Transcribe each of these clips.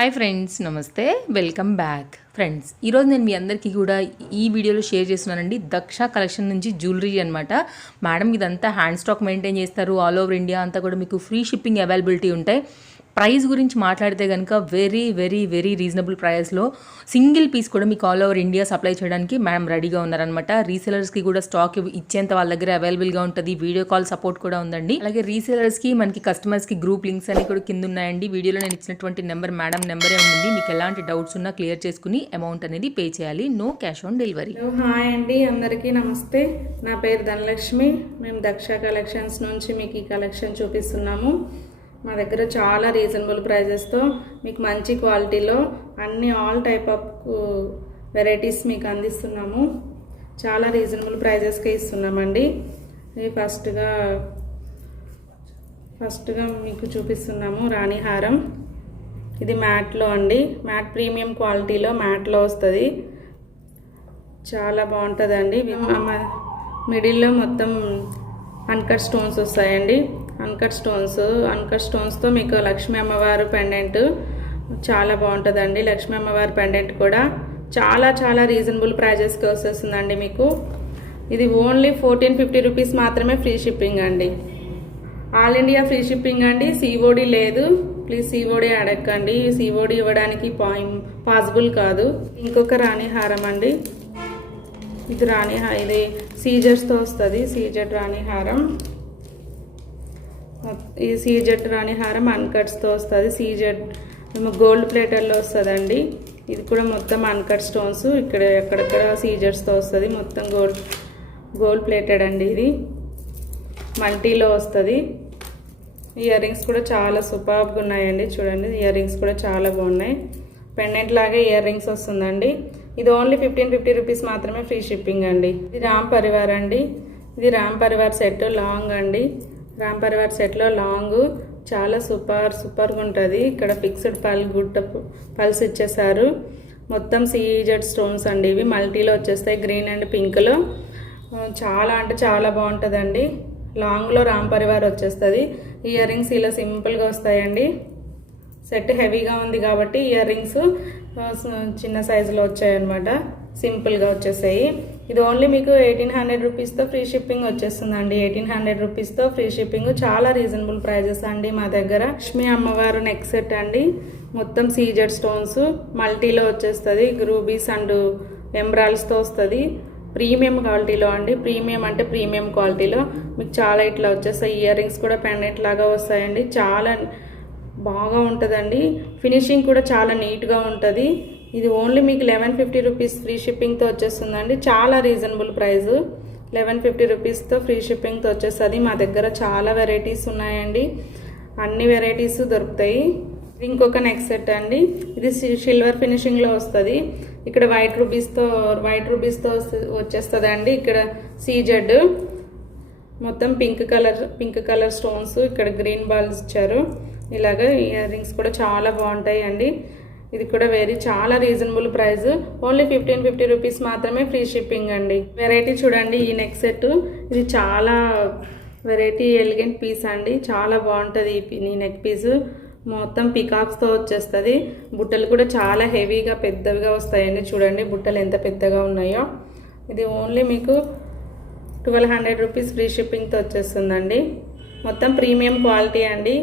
Hi friends, నమస్తే, welcome back. Friends, ఈరోజు నేను మీ అందరికీ కూడా ఈ వీడియోలో షేర్ చేస్తున్నానండి. దక్ష కలెక్షన్ నుంచి జ్యువెలరీ అనమాట. మేడం ఇదంతా హ్యాండ్ స్టాక్ మెయింటైన్ చేస్తారు. ఆల్ ఓవర్ ఇండియా అంతా కూడా మీకు ఫ్రీ షిప్పింగ్ అవైలబిలిటీ ఉంటాయి. ప్రైస్ గురించి మాట్లాడితే కనుక వెరీ వెరీ వెరీ రీజనబుల్ ప్రైస్లో సింగిల్ పీస్ కూడా మీకు ఆల్ ఓవర్ ఇండియా సప్లై చేయడానికి మేడం రెడీగా ఉన్నారనమాట. రీసేలర్స్కి కూడా స్టాక్ ఇచ్చేంత వాళ్ళ దగ్గర అవైలబుల్గా ఉంటుంది. వీడియో కాల్ సపోర్ట్ కూడా ఉందండి. అలాగే రీసేలర్స్కి మనకి కస్టమర్స్కి గ్రూప్ లింక్స్ అని కూడా కింద ఉన్నాయండి. వీడియోలో నేను ఇచ్చినటువంటి నెంబర్ మేడం నెంబరే ఉంది. మీకు ఎలాంటి డౌట్స్ ఉన్నా క్లియర్ చేసుకుని అమౌంట్ అనేది పే చేయాలి. No cash on delivery. Hi అండి, అందరికీ నమస్తే. నా పేరు ధనలక్ష్మి. మేము దక్ష కలెక్షన్స్ నుంచి మీకు ఈ కలెక్షన్ చూపిస్తున్నాము. మా దగ్గర చాలా రీజనబుల్ ప్రైజెస్తో మీకు మంచి క్వాలిటీలో అన్ని ఆల్ టైప్ ఆఫ్ వెరైటీస్ మీకు అందిస్తున్నాము. చాలా రీజనబుల్ ప్రైజెస్కి ఇస్తున్నామండి. ఇది ఫస్ట్గా మీకు చూపిస్తున్నాము రాణి హారం. ఇది మ్యాట్లో అండి, మ్యాట్ ప్రీమియం క్వాలిటీలో మ్యాట్లో వస్తుంది. చాలా బాగుంటుందండి. మిడిల్లో మొత్తం అన్కట్ స్టోన్స్ వస్తాయండి. అన్కట్ స్టోన్స్తో మీకు లక్ష్మీ అమ్మవారు పెండెంట్ చాలా బాగుంటుందండి. లక్ష్మీ అమ్మవారి పెండెంట్ కూడా చాలా చాలా రీజనబుల్ ప్రైజెస్కి వచ్చేస్తుందండి మీకు. ఇది ఓన్లీ 1450 రూపీస్ మాత్రమే ఫ్రీ షిప్పింగ్ అండి. ఆల్ ఇండియా ఫ్రీ షిప్పింగ్ అండి. సిఓడి లేదు, ప్లీజ్ సిఓడి అడగండి. సిఓడి ఇవ్వడానికి పాసిబుల్ కాదు. ఇంకొక రాణి హారం అండి. ఇది సీజర్స్తో వస్తుంది. సీజెడ్ రాణి హారం. ఈ సీజెడ్ రాణి హారం అన్కట్స్తో వస్తుంది. సీజెడ్ గోల్డ్ ప్లేటర్లో వస్తుందండి. ఇది కూడా మొత్తం అన్కట్ స్టోన్స్, ఇక్కడ ఎక్కడెక్కడ సీజర్స్తో వస్తుంది. మొత్తం గోల్డ్ ప్లేటెడ్ అండి. ఇది మల్టీలో వస్తుంది. ఇయర్ రింగ్స్ కూడా చాలా సూపర్గా ఉన్నాయండి. చూడండి, ఇయర్ రింగ్స్ కూడా చాలా బాగున్నాయి. పెండెంట్ లాగే ఇయర్ రింగ్స్ వస్తుందండి. ఇది ఓన్లీ 1550 రూపీస్ మాత్రమే ఫ్రీ షిప్పింగ్ అండి. ఇది రామ్ పరివార్ అండి. ఇది రామ్ పరివార్ సెట్ లాంగ్ అండి. రామ్ పరివార్ సెట్లో లాంగ్ చాలా సూపర్గా ఉంటుంది. ఇక్కడ ఫిక్స్డ్ పల్స్ ఇచ్చేసారు. మొత్తం సీజెడ్ స్టోన్స్ అండి. ఇవి మల్టీలో వచ్చేస్తాయి, గ్రీన్ అండ్ పింక్లో. చాలా అంటే చాలా బాగుంటుందండి. లాంగ్లో రామ్ పరివార్ వచ్చేస్తుంది. ఇయర్ రింగ్స్ ఇలా సింపుల్గా వస్తాయండి. సెట్ హెవీగా ఉంది కాబట్టి ఇయర్ రింగ్స్ చిన్న సైజులో వచ్చాయన్నమాట. సింపుల్గా వచ్చేసాయి. ఇది ఓన్లీ మీకు 1800 రూపీస్తో ఫ్రీ షిప్పింగ్ వచ్చేస్తుందండి. 1800 రూపీస్తో ఫ్రీ షిప్పింగ్. చాలా రీజనబుల్ ప్రైజెస్ అండి మా దగ్గర. లక్ష్మీ అమ్మవారు నెక్ సెట్ అండి. మొత్తం సీజెడ్ స్టోన్స్ మల్టీలో వచ్చేస్తుంది. రూబీస్ అండ్ ఎంబ్రాల్స్తో వస్తుంది. ప్రీమియం క్వాలిటీలో అండి. ప్రీమియం అంటే ప్రీమియం క్వాలిటీలో మీకు చాలా ఇట్లా వచ్చేస్తాయి. ఇయర్ రింగ్స్ కూడా పెండెంట్ లాగా వస్తాయండి. చాలా బాగా ఉంటుందండి. ఫినిషింగ్ కూడా చాలా నీట్గా ఉంటుంది. ఇది ఓన్లీ మీకు 1150 రూపీస్ ఫ్రీ షిప్పింగ్తో వచ్చేస్తుందండి. చాలా రీజనబుల్ ప్రైస్. 1150 రూపీస్తో ఫ్రీ షిప్పింగ్తో వచ్చేస్తుంది. మా దగ్గర చాలా వెరైటీస్ ఉన్నాయండి. అన్ని వెరైటీస్ దొరుకుతాయి. ఇంకొక నెక్ సెట్ అండి. ఇది సిల్వర్ ఫినిషింగ్లో వస్తుంది. ఇక్కడ వైట్ రూబీస్తో వచ్చేస్తుంది అండి. ఇక్కడ సీజెడ్ మొత్తం పింక్ కలర్ స్టోన్స్, ఇక్కడ గ్రీన్ బాల్స్ ఇచ్చారు. ఇలాగ ఇయర్ రింగ్స్ కూడా చాలా బాగుంటాయి అండి. ఇది కూడా చాలా రీజనబుల్ ప్రైస్. ఓన్లీ 1550 రూపీస్ మాత్రమే ఫ్రీ షిప్పింగ్ అండి. వెరైటీ చూడండి, ఈ నెక్ సెట్ ఇది చాలా వెరైటీ ఎలిగెంట్ పీస్ అండి. చాలా బాగుంటుంది ఈ నెక్ పీస్. మొత్తం పికాక్స్తో వచ్చేస్తుంది. బుట్టలు కూడా చాలా హెవీగా పెద్దవిగా వస్తాయండి. చూడండి బుట్టలు ఎంత పెద్దగా ఉన్నాయో. ఇది ఓన్లీ మీకు 1200 రూపీస్ ఫ్రీ షిప్పింగ్తో వచ్చేస్తుందండి. మొత్తం ప్రీమియం క్వాలిటీ అండి.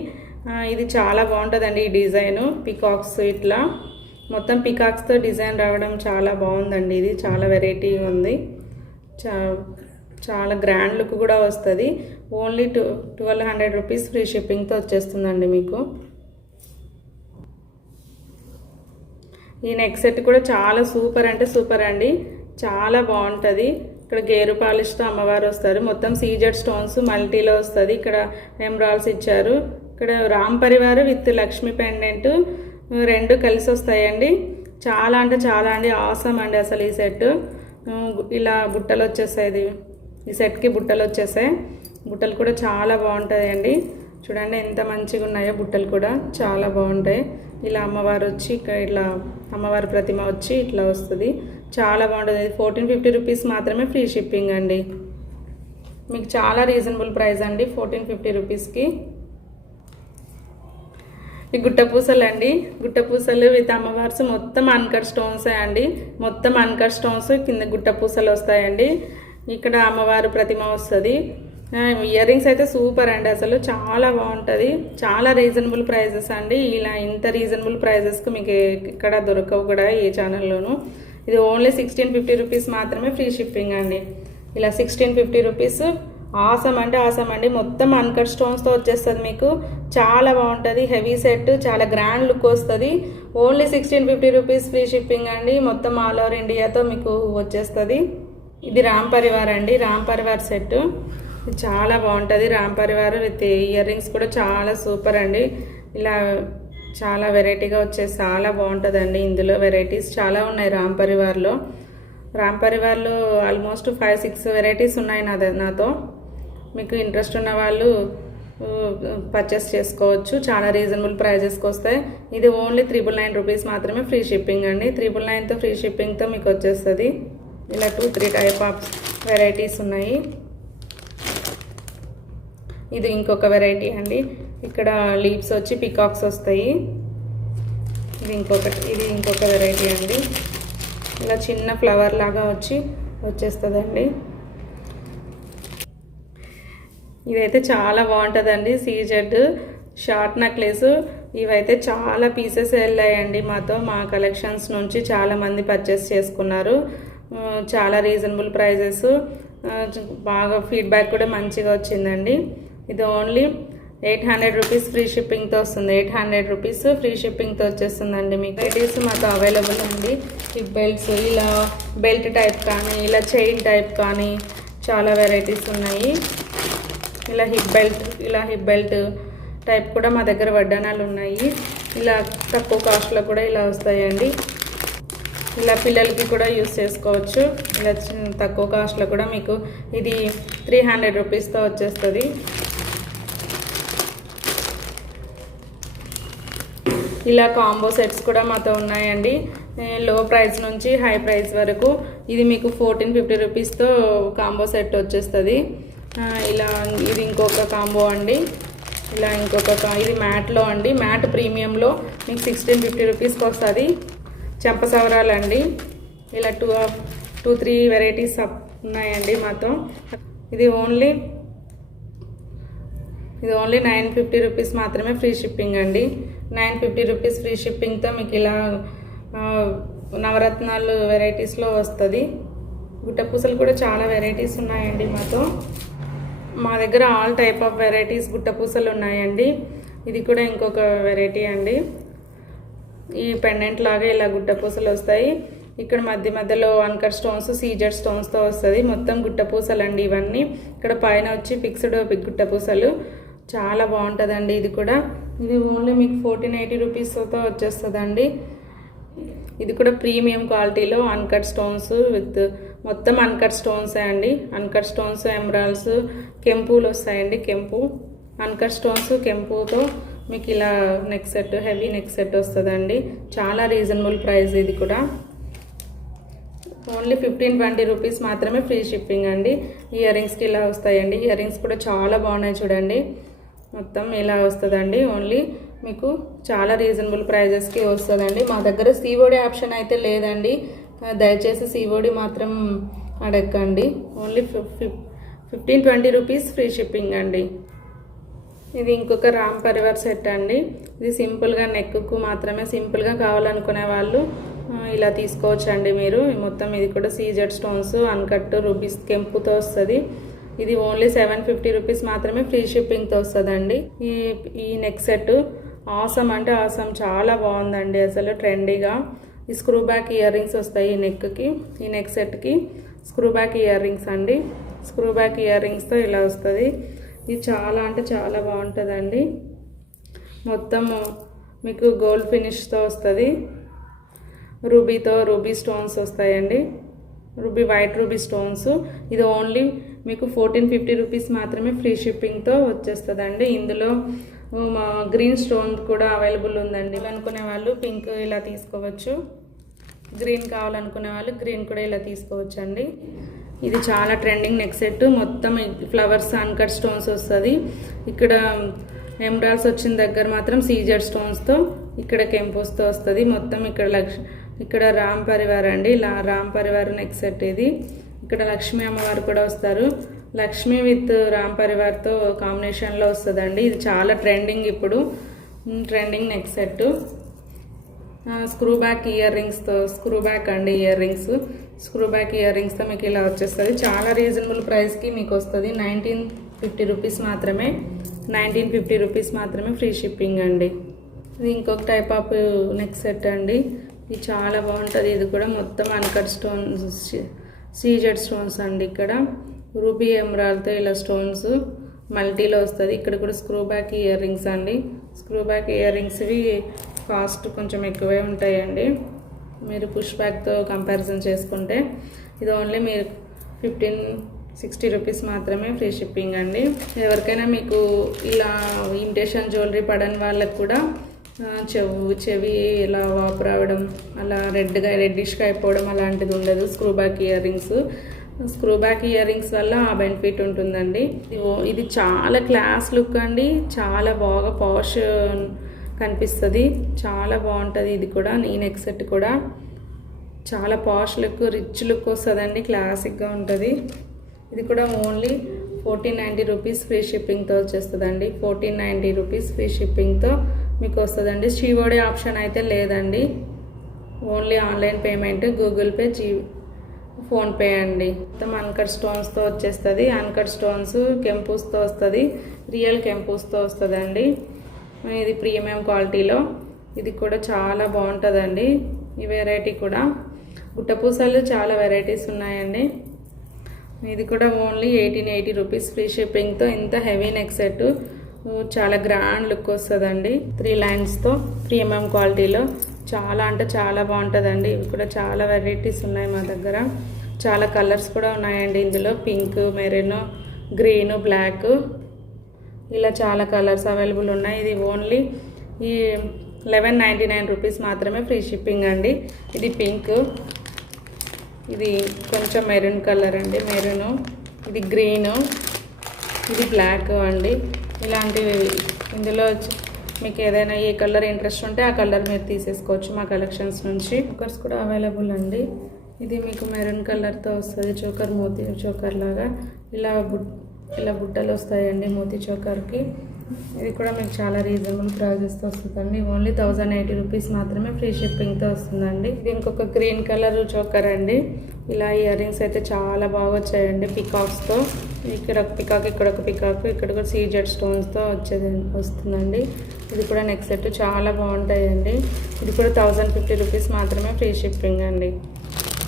ఇది చాలా బాగుంటుందండి. ఈ డిజైన్ పికాక్స్ ఇట్లా మొత్తం పికాక్స్తో డిజైన్ రావడం చాలా బాగుందండి. ఇది చాలా వెరైటీగా ఉంది. చాలా గ్రాండ్ లుక్ కూడా వస్తుంది. ఓన్లీ 1200 రూపీస్ ఫ్రీ షిప్పింగ్తో వచ్చేస్తుందండి మీకు. ఈ నెక్ సెట్ కూడా చాలా సూపర్ అంటే సూపర్ అండి. చాలా బాగుంటుంది. ఇక్కడ గేరు పాలిష్తో అమ్మవారు వస్తారు. మొత్తం సీజెడ్ స్టోన్స్ మల్టీలో వస్తుంది. ఇక్కడ ఎమరాల్డ్స్ ఇచ్చారు. ఇక్కడ రామ్ పరివార్ విత్ లక్ష్మీ పెండెంట్ రెండు కలిసి వస్తాయండి. చాలా అంటే చాలా అండి ఆసమ్ అండి అసలు ఈ సెట్. ఇలా బుట్టలు వచ్చేసాయి. ఈ సెట్కి బుట్టలు వచ్చేసాయి. బుట్టలు కూడా చాలా బాగుంటాయండి. చూడండి ఎంత మంచిగా ఉన్నాయో బుట్టలు కూడా చాలా బాగుంటాయి. ఇలా అమ్మవారు వచ్చి ఇక్కడ ఇట్లా అమ్మవారి ప్రతిమ వచ్చి ఇట్లా వస్తుంది. చాలా బాగుంటుంది. 1450 రూపీస్ మాత్రమే ఫ్రీ షిప్పింగ్ అండి. మీకు చాలా రీజనబుల్ ప్రైస్ అండి 1450 రూపీస్కి. ఈ గుట్టపూసలు అండి, గుట్టపూసలు విత్ అమ్మవార్స్ మొత్తం అన్కట్ స్టోన్సే అండి. మొత్తం అన్కట్ స్టోన్స్ కింద గుట్టపూసలు వస్తాయండి. ఇక్కడ అమ్మవారు ప్రతిమ వస్తుంది. ఇయర్ రింగ్స్ అయితే సూపర్ అండి, అసలు చాలా బాగుంటుంది. చాలా రీజనబుల్ ప్రైజెస్ అండి. ఇలా ఇంత రీజనబుల్ ప్రైజెస్కి మీకు ఇక్కడ దొరకవు కూడా ఏ ఛానల్లోనూ. ఇది ఓన్లీ 1650 రూపీస్ మాత్రమే, ఫ్రీ షిప్పింగ్ అండి. ఇలా 1650 రూపీస్. ఆసమ్ అంటే ఆసమ్ అండి, మొత్తం అన్కట్ స్టోన్స్తో వచ్చేస్తుంది మీకు. చాలా బాగుంటుంది, హెవీ సెట్, చాలా గ్రాండ్ లుక్ వస్తుంది. ఓన్లీ 1650 రూపీస్, ఫ్రీ షిప్పింగ్ అండి. మొత్తం ఆల్ ఓవర్ ఇండియాతో మీకు వచ్చేస్తుంది. ఇది రామ్ పరివార్ అండి, రామ్ పరివార్ సెట్. చాలా బాగుంటుంది Ram Parivar with ear rings కూడా చాలా సూపర్ అండి. ఇలా చాలా వెరైటీగా వచ్చేసి చాలా బాగుంటుందండి. ఇందులో వెరైటీస్ చాలా ఉన్నాయి రామ్ పరివార్లో. రామ్ పరివార్లో ఆల్మోస్ట్ 5-6 వెరైటీస్ ఉన్నాయి నాతో. మీకు ఇంట్రెస్ట్ ఉన్న వాళ్ళు పర్చేస్ చేసుకోవచ్చు. చాలా రీజనబుల్ ప్రైజెస్కి వస్తాయి. ఇది ఓన్లీ 999 రూపీస్ మాత్రమే, ఫ్రీ షిప్పింగ్ అండి. 999తో ఫ్రీ షిప్పింగ్తో మీకు వచ్చేస్తుంది. ఇలా 2-3 టైప్ ఆఫ్ వెరైటీస్ ఉన్నాయి. ఇది ఇంకొక వెరైటీ అండి. ఇక్కడ లీవ్స్ వచ్చి పికాక్స్ వస్తాయి. ఇది ఇంకొక వెరైటీ అండి. ఇలా చిన్న ఫ్లవర్ లాగా వచ్చేస్తుందండి. ఇదైతే చాలా బాగుంటుందండి. CZ short necklace. ఇవైతే చాలా పీసెస్ వెళ్ళాయండి మా కలెక్షన్స్ నుంచి చాలామంది పర్చేస్ చేసుకున్నారు. చాలా రీజనబుల్ ప్రైజెస్, బాగా ఫీడ్బ్యాక్ కూడా మంచిగా వచ్చిందండి. ఇది ఓన్లీ 800 రూపీస్, ఫ్రీ షిప్పింగ్తో వస్తుంది. 800 రూపీస్ ఫ్రీ షిప్పింగ్తో వచ్చేస్తుందండి. మీకు వెరైటీస్ మాకు అవైలబుల్ ఉంది. హిప్ బెల్ట్స్, ఇలా బెల్ట్ టైప్ కానీ, ఇలా చైన్ టైప్ కానీ చాలా వెరైటీస్ ఉన్నాయి. ఇలా హిప్ బెల్ట్ టైప్ కూడా మా దగ్గర వడ్డానాలు ఉన్నాయి. ఇలా తక్కువ కాస్ట్లో కూడా ఇలా వస్తాయండి. ఇలా పిల్లలకి కూడా యూస్ చేసుకోవచ్చు. ఇలా తక్కువ కాస్ట్లో కూడా మీకు ఇది 300 రూపీస్తో వచ్చేస్తుంది. ఇలా కాంబో సెట్స్ కూడా మాతో ఉన్నాయండి, లో ప్రైస్ నుంచి హై ప్రైస్ వరకు. ఇది మీకు 1450 రూపీస్తో కాంబో సెట్ వచ్చేస్తుంది. ఇలా ఇది ఇంకొక కాంబో అండి. ఇలా ఇది మ్యాట్లో అండి, మ్యాట్ ప్రీమియంలో మీకు 1650 రూపీస్కి వస్తుంది. చెంపసవరాలండి. ఇలా 2-3 వెరైటీస్ ఉన్నాయండి మాతో. ఇది ఓన్లీ 950 రూపీస్ మాత్రమే, ఫ్రీ షిప్పింగ్ అండి. 950 రూపీస్ ఫ్రీ షిప్పింగ్తో మీకు ఇలా నవరత్నాలు వెరైటీస్లో వస్తుంది. గుట్టపూసలు కూడా చాలా వెరైటీస్ ఉన్నాయండి మాతో. మా దగ్గర ఆల్ టైప్ ఆఫ్ వెరైటీస్ గుట్టపూసలు ఉన్నాయండి. ఇది కూడా ఇంకొక వెరైటీ అండి. ఈ పెండెంట్ లాగా ఇలా గుట్టపూసలు వస్తాయి. ఇక్కడ మధ్యలో అన్కట్ స్టోన్స్, సీజెడ్ స్టోన్స్తో వస్తుంది. మొత్తం గుట్టపూసలు అండి ఇవన్నీ. ఇక్కడ పైన వచ్చి ఫిక్స్డ్ గుట్టపూసలు. చాలా బాగుంటుందండి ఇది కూడా. ఇది ఓన్లీ మీకు 1480 రూపీస్తో వచ్చేస్తుందండి. ఇది కూడా ప్రీమియం క్వాలిటీలో అన్కట్ స్టోన్స్ విత్ మొత్తం అన్కట్ స్టోన్సే అండి. అన్కట్ స్టోన్స్, ఎమరాల్డ్స్, కెంపులు వస్తాయండి. కెంపు అన్కట్ స్టోన్స్, కెంపుతో మీకు ఇలా neck set, heavy neck set వస్తుందండి. చాలా రీజనబుల్ ప్రైస్. ఇది కూడా ఓన్లీ 1520 రూపీస్ మాత్రమే, ఫ్రీ షిప్పింగ్ అండి. ఇయర్ రింగ్స్కి ఇలా వస్తాయండి. ఇయర్ రింగ్స్ కూడా చాలా బాగున్నాయి చూడండి. మొత్తం ఇలా వస్తుందండి. ఓన్లీ మీకు చాలా రీజనబుల్ ప్రైజెస్కి వస్తుందండి. మా దగ్గర సిఓడి ఆప్షన్ అయితే లేదండి, దయచేసి సిఓడి మాత్రం అడగండి. ఓన్లీ 1520 రూపీస్ ఫ్రీ షిప్పింగ్ అండి. ఇది ఇంకొక రామ్ పరివార్ సెట్ అండి. ఇది సింపుల్గా నెక్కు మాత్రమే, సింపుల్గా కావాలనుకునే వాళ్ళు ఇలా తీసుకోవచ్చు అండి మీరు. మొత్తం ఇది కూడా సీజెడ్ స్టోన్స్, అన్కట్, రూబీస్, కెంపుతో వస్తుంది. ఇది ఓన్లీ 750 రూపీస్ మాత్రమే, ఫ్రీ షిప్పింగ్తో వస్తుందండి. ఈ నెక్ సెట్ ఆసమ్ అంటే ఆసమ్, చాలా బాగుందండి అసలు, ట్రెండీగా. ఈ స్క్రూ బ్యాక్ ఇయర్ రింగ్స్ వస్తాయి ఈ నెక్కి. ఈ నెక్ సెట్కి స్క్రూ బ్యాక్ ఇయర్ రింగ్స్ అండి. స్క్రూ బ్యాక్ ఇయర్ రింగ్స్తో ఇలా వస్తుంది. ఇది చాలా అంటే చాలా బాగుంటుందండి. మొత్తం మీకు గోల్డ్ ఫినిష్తో వస్తుంది. రూబీ స్టోన్స్ వస్తాయండి. White ruby stones. ఇది ఓన్లీ మీకు 1450 రూపీస్ మాత్రమే, ఫ్రీ షిప్పింగ్తో వచ్చేస్తుందండి. ఇందులో గ్రీన్ స్టోన్ కూడా అవైలబుల్ ఉందండి. అనుకునే వాళ్ళు పింక్ ఇలా తీసుకోవచ్చు. గ్రీన్ కావాలనుకునే వాళ్ళు గ్రీన్ కూడా ఇలా తీసుకోవచ్చు అండి. ఇది చాలా ట్రెండింగ్ నెక్ సెట్. మొత్తం ఫ్లవర్స్, అన్కట్ స్టోన్స్ వస్తుంది. ఇక్కడ ఎమరాల్డ్స్ వచ్చిన దగ్గర మాత్రం సీజెడ్ స్టోన్స్తో, ఇక్కడ కెంపుస్తో వస్తుంది. మొత్తం ఇక్కడ రామ్ పరివార్ అండి, రామ్ పరివార్ నెక్ సెట్ ఇది. ఇక్కడ లక్ష్మీ అమ్మవారు కూడా వస్తారు. లక్ష్మి విత్ రామ్ పరివార్తో కాంబినేషన్లో వస్తుందండి. ఇది చాలా ట్రెండింగ్, ఇప్పుడు trending neck set. Screw back ear రింగ్స్తో, స్క్రూ బ్యాక్ అండి ear rings, screw back ear రింగ్స్తో మీకు ఇలా వచ్చేస్తుంది. చాలా రీజనబుల్ ప్రైస్కి మీకు వస్తుంది. 1950 రూపీస్ మాత్రమే, 1950 రూపీస్ మాత్రమే, ఫ్రీ షిప్పింగ్ అండి. ఇది ఇంకొక టైప్ ఆఫ్ నెక్ సెట్ అండి. ఇది చాలా బాగుంటుంది. ఇది కూడా మొత్తం అన్కట్ స్టోన్స్, సీజెడ్ స్టోన్స్ అండి. ఇక్కడ రూబీ ఎమరాల్డ్తో ఇలా స్టోన్స్ మల్టీలో వస్తుంది. ఇక్కడ కూడా స్క్రూ బ్యాక్ ఇయర్ రింగ్స్ అండి. స్క్రూ బ్యాక్ ఇయర్ రింగ్స్వి కాస్ట్ కొంచెం ఎక్కువే ఉంటాయండి మీరు పుష్ బ్యాక్తో కంపారిజన్ చేసుకుంటే. ఇది ఓన్లీ మీరు 1560 రూపీస్ మాత్రమే, ఫ్రీ షిప్పింగ్ అండి. ఎవరికైనా మీకు ఇలా ఇమిటేషన్ జ్యువెలరీ పడని వాళ్ళకి కూడా చెవి ఇలా వాపు రావడం, అలా రెడ్డిష్గా అయిపోవడం అలాంటిది ఉండదు. Screw back year rings, screw back ear rings వల్ల ఆ బెనిఫిట్ ఉంటుందండి. ఇది చాలా క్లాస్ లుక్ అండి, చాలా బాగా పాష్ కనిపిస్తుంది, చాలా బాగుంటుంది. ఇది కూడా ఈ నెక్ సెట్ కూడా చాలా పాష్ లుక్, రిచ్ లుక్ వస్తుందండి, క్లాసిక్గా ఉంటుంది. ఇది కూడా ఓన్లీ 1490 రూపీస్ ఫ్రీ షిప్పింగ్తో వచ్చేస్తుందండి. 1490 రూపీస్ ఫ్రీ షిప్పింగ్తో మీకు వస్తుందండి. COD ఆప్షన్ అయితే లేదండి, only online payment, Google pay, PhonePe అండి. మొత్తం అన్కట్ స్టోన్స్తో వచ్చేస్తుంది. అన్కట్ స్టోన్స్ కెంపుస్తో వస్తుంది, రియల్ కెంపుస్తో వస్తుందండి. ఇది ప్రీమియం క్వాలిటీలో, ఇది కూడా చాలా బాగుంటుందండి. ఈ వెరైటీ కూడా గుట్టపూసలు చాలా వెరైటీస్ ఉన్నాయండి. ఇది కూడా ఓన్లీ 1880 రూపీస్ ఫ్రీ షిప్పింగ్తో. ఇంత హెవీ నెక్ సెట్, చాలా గ్రాండ్ లుక్ వస్తుందండి. 3 లైన్స్తో ప్రీమియం క్వాలిటీలో చాలా అంటే చాలా బాగుంటుందండి. ఇవి కూడా చాలా వెరైటీస్ ఉన్నాయి మా దగ్గర, చాలా కలర్స్ కూడా ఉన్నాయండి ఇందులో. పింక్, మెరూన్, గ్రీన్, బ్లాక్, ఇలా చాలా కలర్స్ అవైలబుల్ ఉన్నాయి. ఇది ఓన్లీ ఈ 1199 రూపీస్ మాత్రమే, ఫ్రీ షిప్పింగ్ అండి. ఇది పింక్, ఇది కొంచెం మెరూన్ కలర్ అండి, మెరూను, ఇది గ్రీను, ఇది బ్లాక్ అండి. ఇలాంటివి ఇందులో మీకు ఏదైనా ఏ కలర్ ఇంట్రెస్ట్ ఉంటే ఆ కలర్ మీరు తీసేసుకోవచ్చు మా కలెక్షన్స్ నుంచి. చోకర్స్ కూడా అవైలబుల్ అండి. ఇది మీకు మెరూన్ కలర్తో వస్తుంది, చోకర్ మోతీ చోకర్ లాగా ఇలా బుట్టలు వస్తాయండి మోతీ చోకర్కి. ఇది కూడా మీకు చాలా రీజనబుల్ ప్రైజెస్తో వస్తుందండి. ఓన్లీ 1080 రూపీస్ మాత్రమే, ఫ్రీ షిప్పింగ్తో వస్తుందండి. ఇది ఇంకొక గ్రీన్ కలర్ చోకర్ అండి. ఇలా ఇయర్ రింగ్స్ అయితే చాలా బాగా వచ్చాయండి పికాక్స్తో. ఇక్కడ ఒక పికాక్, ఇక్కడ ఒక పికాక్, ఇక్కడ కూడా సీజెడ్ స్టోన్స్తో వస్తుందండి. ఇది కూడా నెక్ సెట్ చాలా బాగుంటాయండి. ఇది కూడా 1050 రూపీస్ మాత్రమే, ఫ్రీ షిప్పింగ్ అండి.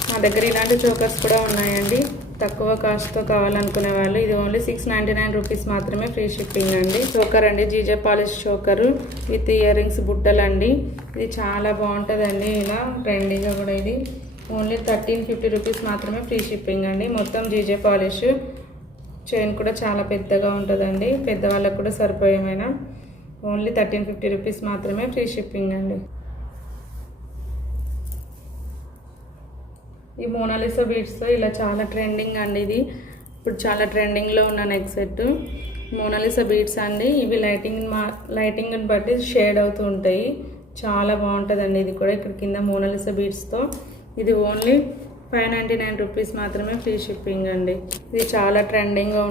మా దగ్గర ఇలాంటి చోకర్స్ కూడా ఉన్నాయండి. తక్కువ కాస్ట్తో కావాలనుకునే వాళ్ళు ఇది ఓన్లీ 699 రూపీస్ మాత్రమే, ఫ్రీ షిప్పింగ్ అండి. చోకర్ అండి, GJ polish choker with ear rings బుట్టలు అండి. ఇది చాలా బాగుంటుందండి, ఇలా ట్రెండీగా కూడా. ఇది ఓన్లీ 1350 రూపీస్ మాత్రమే, ఫ్రీ షిప్పింగ్ అండి. మొత్తం జీజే పాలిష్, చైన్ కూడా చాలా పెద్దగా ఉంటుందండి, పెద్దవాళ్ళకు కూడా సరిపోయేమైనా. ఓన్లీ 1350 రూపీస్ మాత్రమే, ఫ్రీ షిప్పింగ్ అండి. ఈ మోనాలిసా బీడ్స్తో ఇలా చాలా ట్రెండింగ్ అండి. ఇది ఇప్పుడు చాలా ట్రెండింగ్లో ఉన్న నెక్ సెట్ మోనాలిసా బీడ్స్ అండి. ఇవి లైటింగ్ని బట్టి షేడ్ అవుతూ ఉంటాయి, చాలా బాగుంటుందండి. ఇది కూడా ఇక్కడ కింద మోనాలిసా బీడ్స్తో. ఇది ఓన్లీ 599 రూపీస్ మాత్రమే, ఫ్రీ షిప్పింగ్ అండి. ఇది చాలా ట్రెండింగ్గా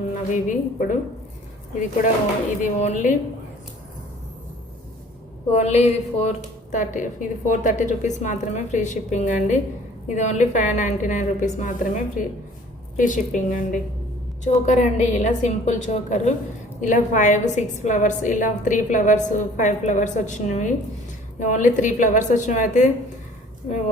ఉన్నవి ఇవి ఇప్పుడు. ఇది కూడా ఇది ఓన్లీ ఇది 430 రూపీస్ మాత్రమే, ఫ్రీ షిప్పింగ్ అండి. ఇది ఓన్లీ 599 రూపీస్ మాత్రమే, ఫ్రీ షిప్పింగ్ అండి. చోకర్ అండి, ఇలా సింపుల్ చోకరు, ఇలా 5-6 ఫ్లవర్స్, ఇలా 3 ఫ్లవర్స్ 5 ఫ్లవర్స్ వచ్చినవి. ఓన్లీ 3 ఫ్లవర్స్ వచ్చినవి అయితే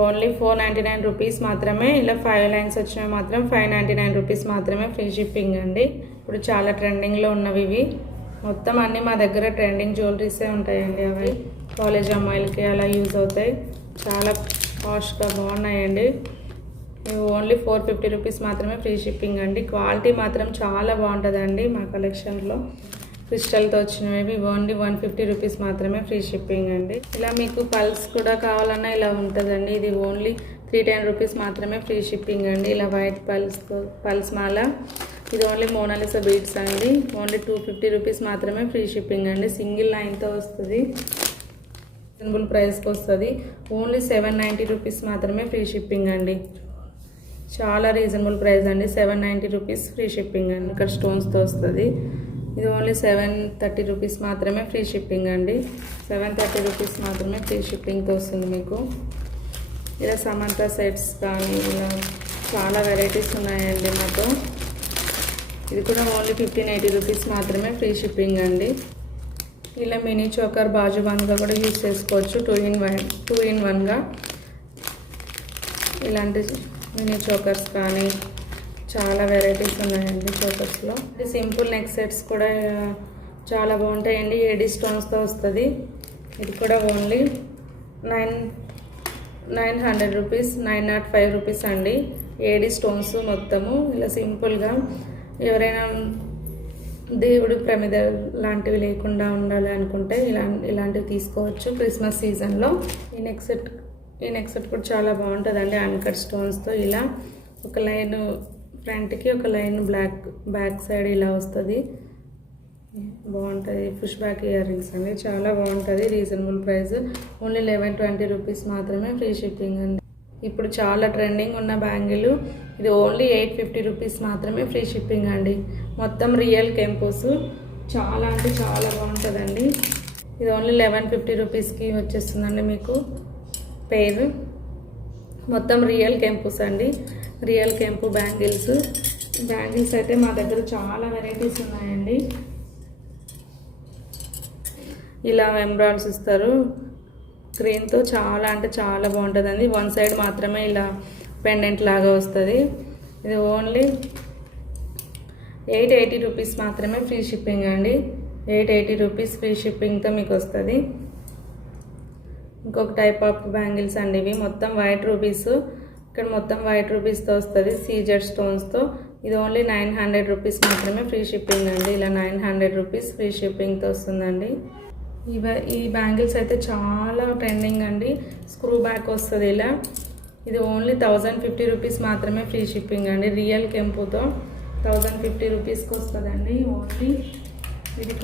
ఓన్లీ 499 రూపీస్ మాత్రమే. ఇలా 5 లైన్స్ వచ్చినవి మాత్రం 599 రూపీస్ మాత్రమే, ఫ్రీ షిప్పింగ్ అండి. ఇప్పుడు చాలా ట్రెండింగ్లో ఉన్నవి ఇవి. మొత్తం అన్నీ మా దగ్గర ట్రెండింగ్ జ్యువెలరీసే ఉంటాయండి. అవి కాలేజ్ అమ్మాయిలకి అలా యూజ్ అవుతాయి, చాలా కాస్ట్గా బాగున్నాయండి. ఇవి ఓన్లీ 450 రూపీస్ మాత్రమే, ఫ్రీ షిప్పింగ్ అండి. క్వాలిటీ మాత్రం చాలా బాగుంటుందండి మా కలెక్షన్లో. క్రిస్టల్తో వచ్చినవి ఓన్లీ 150 రూపీస్ మాత్రమే, ఫ్రీ షిప్పింగ్ అండి. ఇలా మీకు పల్స్ కూడా కావాలన్నా ఇలా ఉంటుందండి. ఇది ఓన్లీ 310 రూపీస్ మాత్రమే, ఫ్రీ షిప్పింగ్ అండి. ఇలా వైట్ పల్స్ మాల ఇది ఓన్లీ మోనాలిసా బీడ్స్ అండి. ఓన్లీ 250 రూపీస్ మాత్రమే ఫ్రీ షిప్పింగ్ అండి. సింగిల్ లైన్తో వస్తుంది, రీజనబుల్ ప్రైస్కి వస్తుంది. ఓన్లీ 790 రూపీస్ మాత్రమే ఫ్రీ షిప్పింగ్ అండి. చాలా రీజనబుల్ ప్రైస్ అండి. 790 రూపీస్ ఫ్రీ షిప్పింగ్ అండి. ఇక్కడ స్టోన్స్తో వస్తుంది. ఇది ఓన్లీ 730 రూపీస్ మాత్రమే ఫ్రీ షిప్పింగ్ అండి. 730 రూపీస్ మాత్రమే ఫ్రీ షిప్పింగ్తో వస్తుంది మీకు. ఇలా సమంత సెట్స్ కానీ ఇలా చాలా వెరైటీస్ ఉన్నాయండి మాతో. ఇది కూడా ఓన్లీ 1580 రూపీస్ మాత్రమే ఫ్రీ షిప్పింగ్ అండి. ఇలా మినీ చోకర్ బాజుబాన్గా కూడా యూజ్ చేసుకోవచ్చు. 2 in 1గా ఇలాంటి మినీ చోకర్స్ కానీ చాలా వెరైటీస్ ఉన్నాయండి చోకర్స్లో. సింపుల్ నెక్ సెట్స్ కూడా చాలా బాగుంటాయండి. ఏడీ స్టోన్స్తో వస్తుంది. ఇది కూడా ఓన్లీ 900 రూపీస్, 905 రూపీస్ అండి. ఏడీ స్టోన్స్ మొత్తము ఇలా సింపుల్గా ఎవరైనా దేవుడు ప్రమిద లాంటివి లేకుండా ఉండాలి అనుకుంటే ఇలాంటివి తీసుకోవచ్చు క్రిస్మస్ సీజన్లో. ఈ నెక్ సెట్ కూడా చాలా బాగుంటుందండి. అన్కట్ స్టోన్స్తో ఇలా ఒక లైన్ ఫ్రంట్కి, ఒక లైన్ బ్యాక్ సైడ్ ఇలా వస్తుంది. బాగుంటుంది. పుష్ బ్యాక్ ఇయర్ రింగ్స్ అండి. చాలా బాగుంటుంది. రీజనబుల్ ప్రైస్ ఓన్లీ 1120 రూపీస్ మాత్రమే ఫ్రీ షిప్పింగ్ అండి. ఇప్పుడు చాలా ట్రెండింగ్ ఉన్న బ్యాంగిల్ ఇది ఓన్లీ 850 రూపీస్ మాత్రమే ఫ్రీ షిప్పింగ్ అండి. మొత్తం రియల్ కెంపోస్ చాలా అంటే చాలా బాగుంటుందండి. ఇది ఓన్లీ 1150 రూపీస్కి వచ్చేస్తుందండి మీకు పేరు. మొత్తం రియల్ కెంపోస్ అండి. రియల్ కెంపు బ్యాంగిల్స్ అయితే మా దగ్గర చాలా వెరైటీస్ ఉన్నాయండి. ఇలా ఎంబ్రాయిడ్స్ ఇస్తారు గ్రీన్తో. చాలా అంటే చాలా బాగుంటుందండి. వన్ సైడ్ మాత్రమే ఇలా పెండెంట్ లాగా వస్తుంది. ఇది ఓన్లీ 880 రూపీస్ మాత్రమే ఫ్రీ షిప్పింగ్ అండి. 880 రూపీస్ ఫ్రీ షిప్పింగ్తో మీకు వస్తుంది. ఇంకొక టైప్ ఆఫ్ బ్యాంగిల్స్ అండి ఇవి. మొత్తం వైట్ రూపీస్. ఇక్కడ మొత్తం వైట్ రూపీస్తో వస్తుంది సీజెడ్ స్టోన్స్తో. ఇది ఓన్లీ 900 రూపీస్ మాత్రమే ఫ్రీ షిప్పింగ్ అండి. ఇలా 900 రూపీస్ ఫ్రీ షిప్పింగ్తో వస్తుందండి. ఈ బ్యాంగిల్స్ అయితే చాలా ట్రెండింగ్ అండి. స్క్రూ బ్యాక్ వస్తుంది ఇలా. ఇది ఓన్లీ 1050 రూపీస్ మాత్రమే ఫ్రీ షిప్పింగ్ అండి. రియల్ కెంపుతో 1050 రూపీస్కి వస్తుందండి ఓన్లీ. ఇది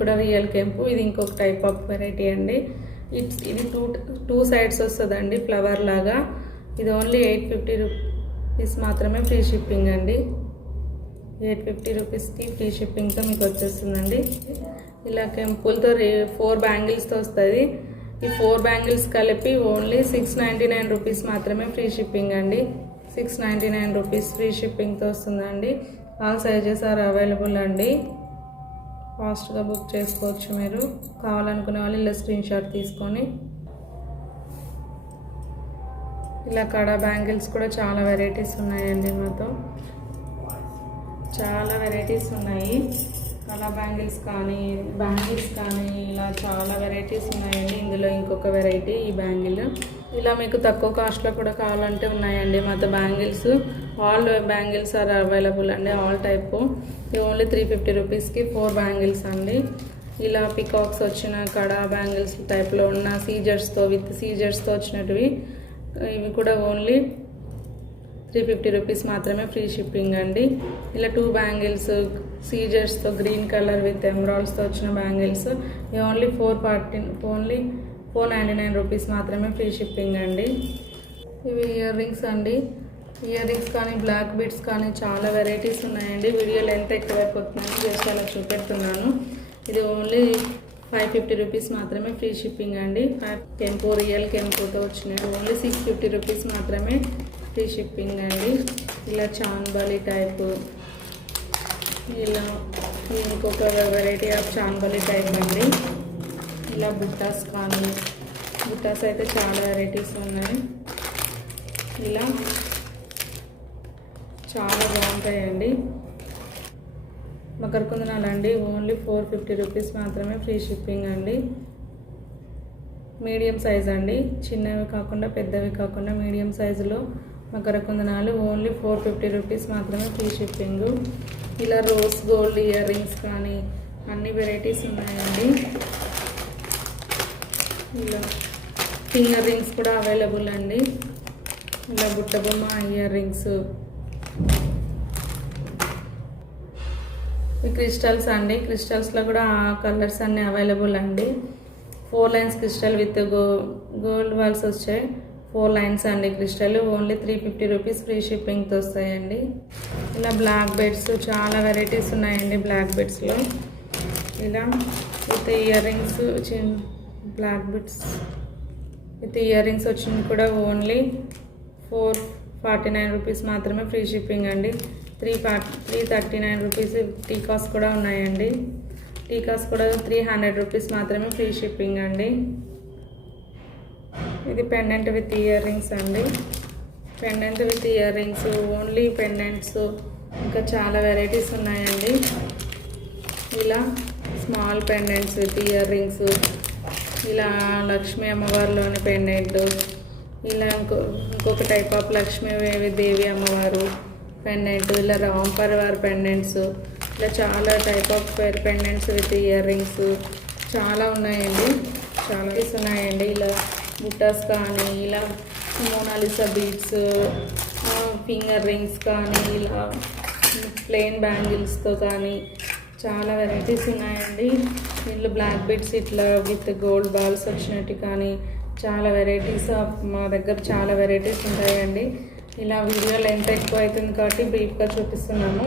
కూడా రియల్ కెంపు. ఇది ఇంకొక టైప్ ఆఫ్ వెరైటీ అండి. ఇది టూ సైడ్స్ వస్తుందండి ఫ్లవర్ లాగా. ఇది ఓన్లీ 850 రూపీస్ మాత్రమే ఫ్రీ షిప్పింగ్ అండి. 850 రూపీస్కి ఫ్రీ షిప్పింగ్తో మీకు వచ్చేస్తుందండి. ఇలా కెంపులతో 4 బ్యాంగిల్స్తో వస్తుంది. ఈ 4 బ్యాంగిల్స్ కలిపి ఓన్లీ 699 రూపీస్ మాత్రమే ఫ్రీ షిప్పింగ్ అండి. 699 రూపీస్ ఫ్రీ షిప్పింగ్తో వస్తుందండి. ఆల్ సైజెస్ ఆర్ అవైలబుల్ అండి. ఫాస్ట్గా బుక్ చేసుకోవచ్చు మీరు. కావాలనుకునే వాళ్ళు ఇలా స్క్రీన్ షాట్ తీసుకొని. ఇలా కడా బ్యాంగిల్స్ కూడా చాలా వెరైటీస్ ఉన్నాయండి మాతో. చాలా వెరైటీస్ ఉన్నాయి. కడా బ్యాంగిల్స్ కానీ ఇలా చాలా వెరైటీస్ ఉన్నాయండి. ఇందులో ఇంకొక వెరైటీ ఈ బ్యాంగిల్. ఇలా మీకు తక్కువ కాస్ట్లో కూడా కావాలంటే ఉన్నాయండి మాతో bangles. All bangles are available అండి. All type. ఇది ఓన్లీ 350 రూపీస్కి 4 బ్యాంగిల్స్ అండి. ఇలా పికాక్స్ వచ్చిన కడా బ్యాంగిల్స్ టైప్లో ఉన్న విత్ సీజర్స్తో వచ్చినటివి ఇవి కూడా ఓన్లీ 350 రూపీస్ మాత్రమే ఫ్రీ షిప్పింగ్ అండి. ఇలా 2 బ్యాంగిల్స్ సీజర్స్తో గ్రీన్ కలర్ విత్ ఎమరాల్డ్స్తో వచ్చిన బ్యాంగిల్స్ ఇవి ఓన్లీ 499 రూపీస్ మాత్రమే ఫ్రీ షిప్పింగ్ అండి. ఇవి ఇయర్ రింగ్స్ అండి. ఇయర్ రింగ్స్ కానీ బ్లాక్ బీడ్స్ కానీ చాలా వెరైటీస్ ఉన్నాయండి. వీడియో లెంత్ ఎక్కువైపోతున్నాను, జస్ట్ అలా చూపెడుతున్నాను. ఇది ఓన్లీ 550 రూపీస్ మాత్రమే ఫ్రీ షిప్పింగ్ అండి. కెంపు రియల్ కెంపుతో వచ్చినాయి. ఓన్లీ 650 రూపీస్ మాత్రమే ఫ్రీ షిప్పింగ్ అండి. ఇలా చాన్బలి టైప్, ఇలా ఇంకొక వెరైటీ ఆఫ్ చాన్బలి టైప్ అండి. ఇలా బుట్టాస్ అయితే చాలా వెరైటీస్ ఉన్నాయి. ఇలా చాలా బాగుంటాయండి. మకర కుందనాలు అండి. ఓన్లీ 450 రూపీస్ మాత్రమే ఫ్రీ షిప్పింగ్ అండి. మీడియం సైజ్ అండి. చిన్నవి కాకుండా పెద్దవి కాకుండా మీడియం సైజులో మకర కుందనాలు ఓన్లీ 450 రూపీస్ మాత్రమే ఫ్రీ షిప్పింగ్. ఇలా రోజ్ గోల్డ్ ఇయర్ రింగ్స్ కానీ అన్ని వెరైటీస్ ఉన్నాయండి. ఇలా ఫింగర్ రింగ్స్ కూడా అవైలబుల్ అండి. ఇలా బుట్ట బొమ్మ ఇయర్ రింగ్స్ ఈ క్రిస్టల్స్ అండి, క్రిస్టల్స్లో కూడా ఆ కలర్స్ అన్నీ అవైలబుల్ అండి. 4 lines crystal with gold walls వచ్చాయి. 4 లైన్స్ అండి క్రిస్టల్. ఓన్లీ 350 రూపీస్ ఫ్రీ షిప్పింగ్తో వస్తాయండి. ఇలా బ్లాక్ బెడ్స్ చాలా వెరైటీస్ ఉన్నాయండి. బ్లాక్ బెడ్స్లో ఇలా with ear rings black beads with ear rings వచ్చింది కూడా ఓన్లీ 449 రూపీస్ మాత్రమే ఫ్రీ షిప్పింగ్ అండి. 339 రూపీస్ టీకాస్ కూడా ఉన్నాయండి. టీకాస్ కూడా 300 రూపీస్ మాత్రమే ఫ్రీ షిప్పింగ్ అండి. ఇది పెండెంట్ విత్ ఇయర్ రింగ్స్ అండి. Pendant with ear rings, only pendants, ఇంకా చాలా వెరైటీస్ ఉన్నాయండి. ఇలా small pendants with ear rings, ఇలా లక్ష్మీ అమ్మవారిలోని పెండెంట్, ఇలా ఇంకొక టైప్ ఆఫ్ లక్ష్మీ దేవి అమ్మవారు పెండెంట్, ఇలా రామ్ పరివార్ పెండెంట్స్, ఇలా చాలా type of pendants with ear rings చాలా ఉన్నాయండి. చాలా ఉన్నాయండి. ఇలా బుట్టాస్ కానీ, ఇలా మోనాలిసా బీడ్స్, ఫింగర్ రింగ్స్ కానీ, ఇలా ప్లెయిన్ బ్యాంగిల్స్తో కానీ చాలా వెరైటీస్ ఉన్నాయండి. ఇందులో బ్లాక్ బీడ్స్ ఇట్లా విత్ గోల్డ్ బాల్స్ వచ్చినట్టు కానీ చాలా వెరైటీస్ మా దగ్గర చాలా వెరైటీస్ ఉంటాయండి. ఇలా వీడియో లెంత్ ఎక్కువ అవుతుంది కాబట్టి బ్రీఫ్గా చూపిస్తున్నాము.